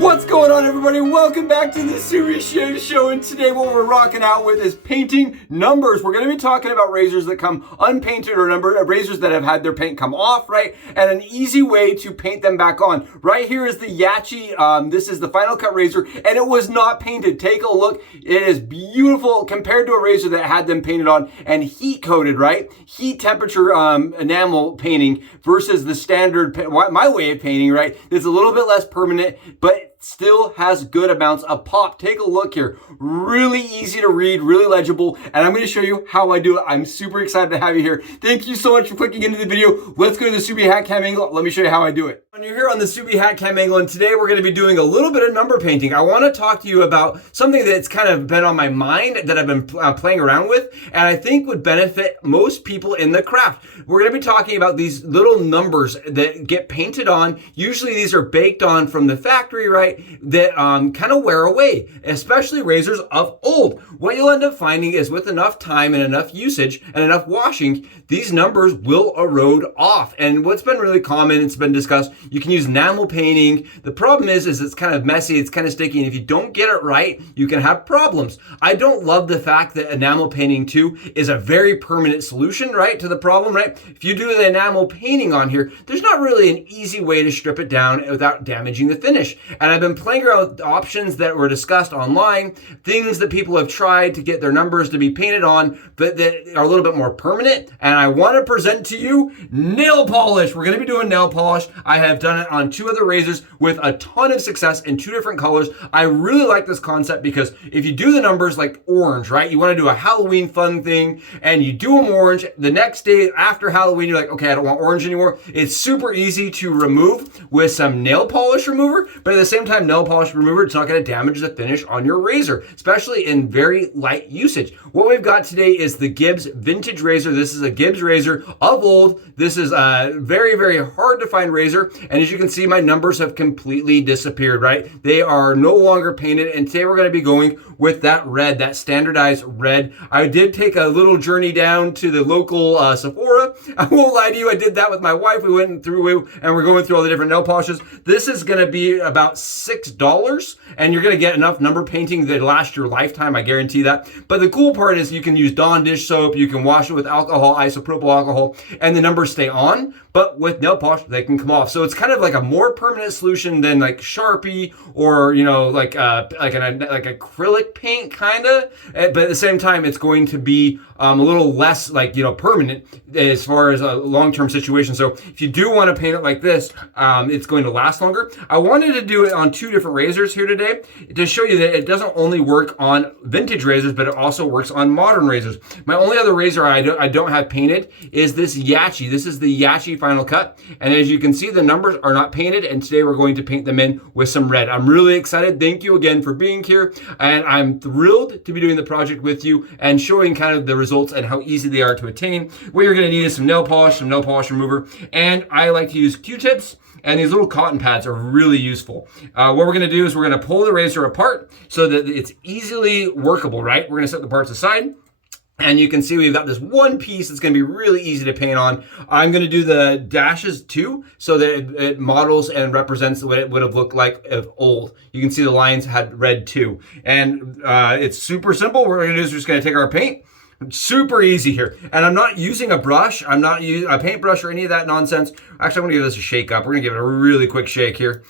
What's going on, everybody? Welcome back to the SafetyRazor show, and today what we're rocking out with is painting numbers. We're going to be talking about razors that come unpainted or razors that have had their paint come off, right? And an easy way to paint them back on. Right here is the Yaqi. This is the Final Cut razor, and it was not painted. Take a look. It is beautiful compared to a razor that had them painted on and heat coated, right? Heat temperature enamel painting versus the standard, my way of painting, right? It's a little bit less permanent, but still has good amounts of pop. Take a look here. Really easy to read, really legible, and I'm going to show you how I do it. I'm super excited to have you here. Thank you so much for clicking into the video. Let's go to the SafetyRazor cam angle. Let me show you how I do it. You're here on the SafetyRazor cam angle, and today we're going to be doing a little bit of number painting. I want to talk to you about something that's kind of been on my mind that I've been playing around with, and I think would benefit most people in the craft. We're going to be talking about these little numbers that get painted on. Usually these are baked on from the factory, right? That kind of wear away, especially razors of old. What you'll end up finding is with enough time and enough usage and enough washing, these numbers will erode off. And what's been really common, it's been discussed, you can use enamel painting. The problem is it's kind of messy, it's kind of sticky, and if you don't get it right, you can have problems. I don't love the fact that enamel painting too is a very permanent solution, right, to the problem, right? If you do the enamel painting on here, there's not really an easy way to strip it down without damaging the finish. And I've been playing around with options that were discussed online, things that people have tried to get their numbers to be painted on, but that are a little bit more permanent. And I want to present to you nail polish. We're going to be doing nail polish. I have done it on 2 other razors with a ton of success in 2 different colors. I really like this concept because if you do the numbers like orange, right? You want to do a Halloween fun thing and you do them orange. The next day after Halloween, you're like, okay, I don't want orange anymore. It's super easy to remove with some nail polish remover, but at the same time, nail polish remover, it's not going to damage the finish on your razor, especially in very light usage. What we've got today is the Gibbs vintage razor. This is a Gibbs razor of old. This is a very, very hard to find razor. And as you can see, my numbers have completely disappeared, right? They are no longer painted. And today we're going to be going with that red, that standardized red. I did take a little journey down to the local Sephora. I won't lie to you, I did that with my wife. We went through and we're going through all the different nail polishes. This is going to be about $6, and you're going to get enough number painting that last your lifetime, I guarantee that. But the cool part is you can use Dawn dish soap, you can wash it with alcohol, isopropyl alcohol, and the numbers stay on, but with nail polish, they can come off. So it's kind of like a more permanent solution than like Sharpie or, you know, like acrylic paint kind of, but at the same time, it's going to be a little less like, you know, permanent as far as a long-term situation. So if you do want to paint it like this, it's going to last longer. I wanted to do it on 2 different razors here today to show you that it doesn't only work on vintage razors, but it also works on modern razors. My only other razor I don't have painted is this Yaqi. This is the Yaqi Final Cut. And as you can see, the numbers are not painted, and today we're going to paint them in with some red. I'm really excited. Thank you again for being here. And I'm thrilled to be doing the project with you and showing kind of the results and how easy they are to attain. What you're going to need is some nail polish remover, and I like to use Q-tips. And these little cotton pads are really useful. What we're going to do is we're going to pull the razor apart so that it's easily workable, right? We're going to set the parts aside. And you can see we've got this one piece that's going to be really easy to paint on. I'm going to do the dashes too, so that it models and represents what it would have looked like if old. You can see the lines had red too. And it's super simple. What we're going to do is we're just going to take our paint. Super easy here. And I'm not using a brush. I'm not using a paintbrush or any of that nonsense. Actually, I'm going to give this a shake up. We're going to give it a really quick shake here.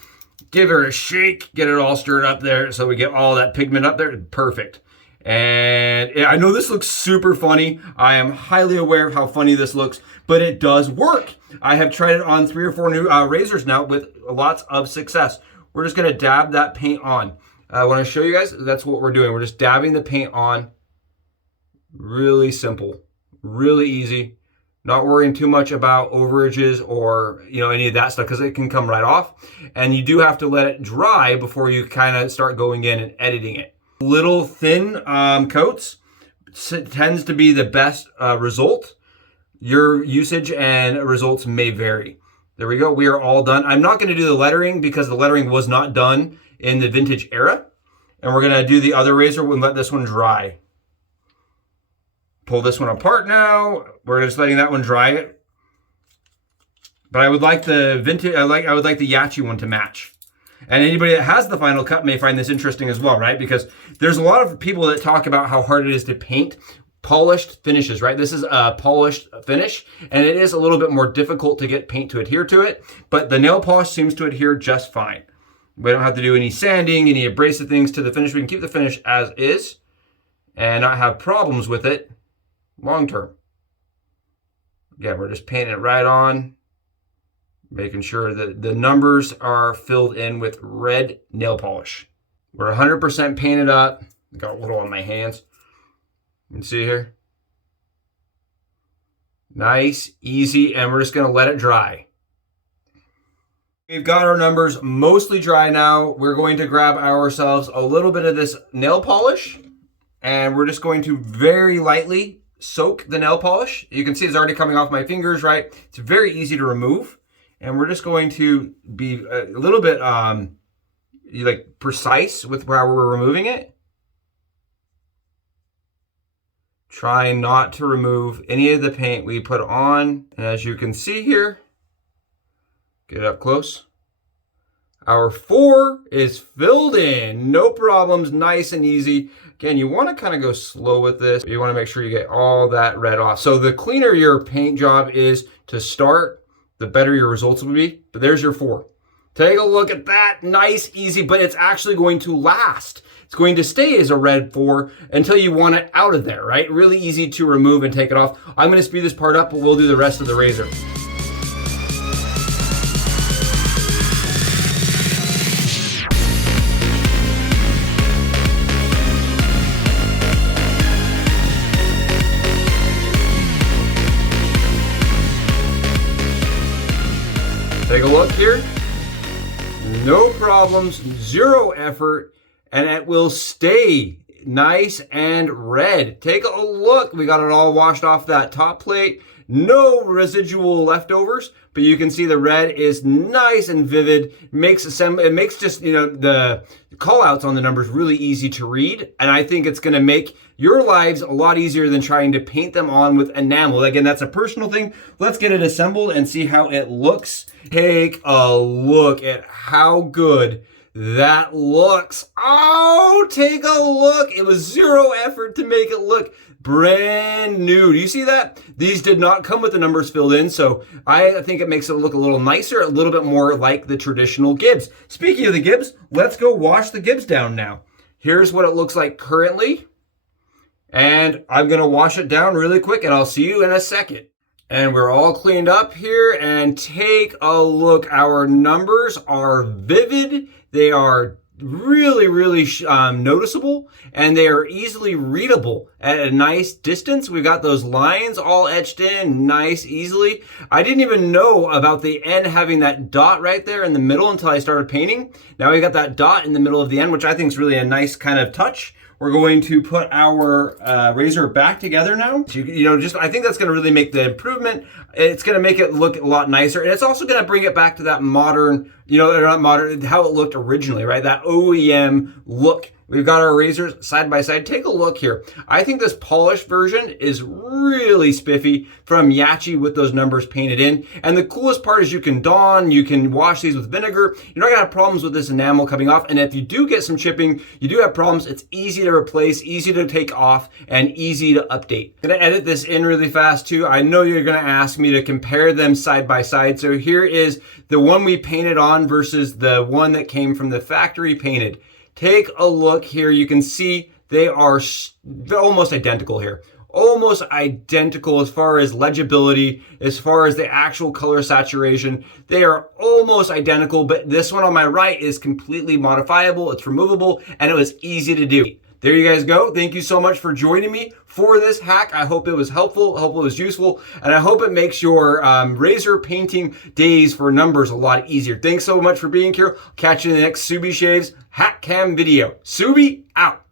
Give her a shake. Get it all stirred up there so we get all that pigment up there. Perfect. And I know this looks super funny. I am highly aware of how funny this looks, but it does work. I have tried it on 3 or 4 new razors now with lots of success. We're just going to dab that paint on. I want to show you guys, that's what we're doing. We're just dabbing the paint on. Really simple, really easy. Not worrying too much about overages or, you know, any of that stuff, because it can come right off. And you do have to let it dry before you kind of start going in and editing it. Little thin coats tends to be the best result. Your usage and results may vary. There we go. We are all done. I'm not going to do the lettering because the lettering was not done in the vintage era. And we're going to do the other razor and let this one dry. Pull this one apart now. We're just letting that one dry. But I would like the vintage, I would like the Yaqi one to match. And anybody that has the final cut may find this interesting as well, right? Because there's a lot of people that talk about how hard it is to paint polished finishes, right? This is a polished finish, and it is a little bit more difficult to get paint to adhere to it, but the nail polish seems to adhere just fine. We don't have to do any sanding, any abrasive things to the finish. We can keep the finish as is and not have problems with it long term. Again, we're just painting it right on, making sure that the numbers are filled in with red nail polish. We're 100% painted up. Got a little on my hands. You can see here. Nice, easy, and we're just gonna let it dry. We've got our numbers mostly dry now. We're going to grab ourselves a little bit of this nail polish, and we're just going to very lightly soak the nail polish. You can see it's already coming off my fingers, right? It's very easy to remove, and we're just going to be a little bit like precise with how we're removing it. Try not to remove any of the paint we put on. And as you can see here, get up close. Our 4 is filled in, no problems, nice and easy. Again, you want to kind of go slow with this. You want to make sure you get all that red off. So the cleaner your paint job is to start, the better your results will be. But there's your 4. Take a look at that, nice, easy, but it's actually going to last. It's going to stay as a red 4 until you want it out of there, right? Really easy to remove and take it off. I'm going to speed this part up, but we'll do the rest of the razor. Take a look here. No problems, zero effort, and it will stay nice and red. Take a look. We got it all washed off that top plate. No residual leftovers, but you can see the red is nice and vivid. It makes just, you know, the call outs on the numbers really easy to read. And I think it's going to make your lives a lot easier than trying to paint them on with enamel. Again, that's a personal thing. Let's get it assembled and see how it looks. Take a look at how good that looks. Oh, take a look. It was zero effort to make it look brand new. Do you see that? These did not come with the numbers filled in, so I think it makes it look a little nicer, a little bit more like the traditional Gibbs. Speaking of the Gibbs, let's go wash the Gibbs down now. Here's what it looks like currently, and I'm gonna wash it down really quick, and I'll see you in a second. And we're all cleaned up here, and take a look. Our numbers are vivid. They are really, really noticeable, and they are easily readable at a nice distance. We've got those lines all etched in nice, easily. I didn't even know about the end having that dot right there in the middle until I started painting. Now we got that dot in the middle of the end, which I think is really a nice kind of touch. We're going to put our razor back together now. I think that's gonna really make the improvement. It's gonna make it look a lot nicer. And it's also gonna bring it back to that modern, not modern, how it looked originally, right? That OEM look. We've got our razors side by side. Take a look here. I think this polished version is really spiffy from Yaqi with those numbers painted in. And the coolest part is you can wash these with vinegar. You're not gonna have problems with this enamel coming off. And if you do get some chipping, you do have problems, it's easy to replace, easy to take off, and easy to update. I'm gonna edit this in really fast too. I know you're gonna ask me to compare them side by side. So here is the one we painted on versus the one that came from the factory painted. Take a look here. You can see they're almost identical here. Almost identical as far as legibility, as far as the actual color saturation. They are almost identical, but this one on my right is completely modifiable. It's removable, and it was easy to do. There you guys go. Thank you so much for joining me for this hack. I hope it was helpful. I hope it was useful. And I hope it makes your razor painting days for numbers a lot easier. Thanks so much for being here. Catch you in the next Subi Shaves Hack Cam video. Subi out.